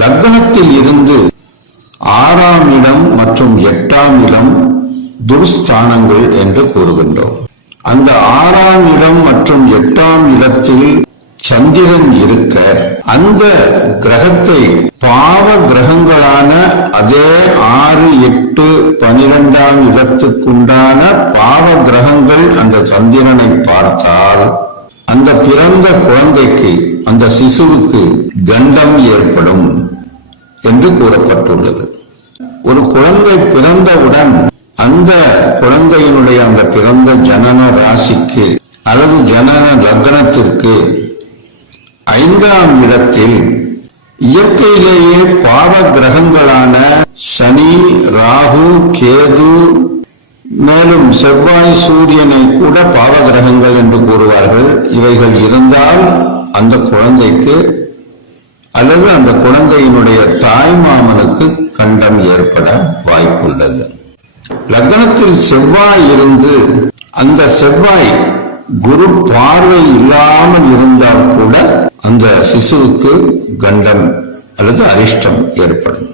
லக்னத்தில் இருந்து 6ஆம் இடம் மற்றும் 8ஆம் இடம் துர்ஸ்தானங்கள் என்று கூறுகின்றோம். அந்த 6ஆம் இடம் மற்றும் 8ஆம் இடத்தில் சந்திரன் இருக்க அந்த கிரகத்தை பாவ கிரகங்களான அதே 6, 8, 12ஆம் இடத்துக்குண்டான பாவ கிரகங்கள் அந்த சந்திரனை பார்த்தால் அந்த பிறந்த குழந்தைக்கு, அந்த சிசுவுக்கு கண்டம் ஏற்படும் என்று கூறப்பட்டுள்ளது. ஒரு குழந்தை பிறந்தவுடன் அந்த குழந்தையினுடைய அந்த பிறந்த ஜனன ராசிக்கு அல்லது ஜனன லக்னத்திற்கு 5ஆம் இடத்தில் இயற்கையிலேயே பாவ கிரகங்களான சனி, ராகு, கேது, மேலும் செவ்வாய், சூரியனை கூட பாவ கிரகங்கள் என்று கூறுவார்கள். இவைகள் இருந்தால் அந்த குழந்தைக்கு அல்லது அந்த குழந்தையினுடைய தாய் மாமனுக்கு கண்டம் ஏற்பட வாய்ப்புள்ளது. லக்னத்தில் செவ்வாய் இருந்து அந்த செவ்வாய் குரு பார்வை இல்லாமல் இருந்தால் கூட அந்த சிசுவுக்கு கண்டம் அல்லது அரிஷ்டம் ஏற்படும்.